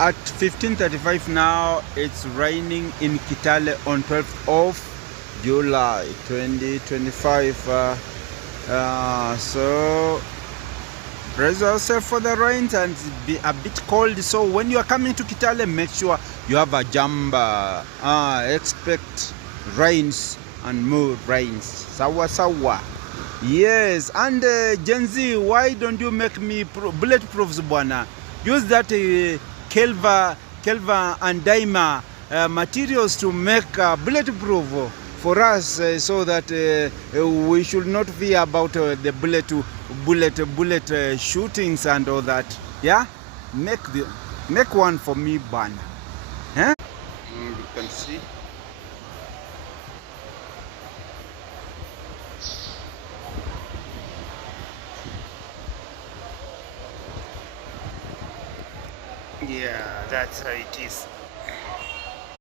At 15:35 now, it's raining in Kitale on 12th of July 2025. So brace yourself for the rains and be a bit cold. So when you are coming to Kitale, make sure you have a jumper. Expect rains and more rains. Sawa sawa. Yes, and Gen Z, why don't you make me bulletproofs, bwana? Use that kevlar and dyema materials to make bulletproof for us, so that we should not fear about the bullet shootings and all that. Yeah, make one for me, bwana. Huh? You can see. Yeah, that's how it is.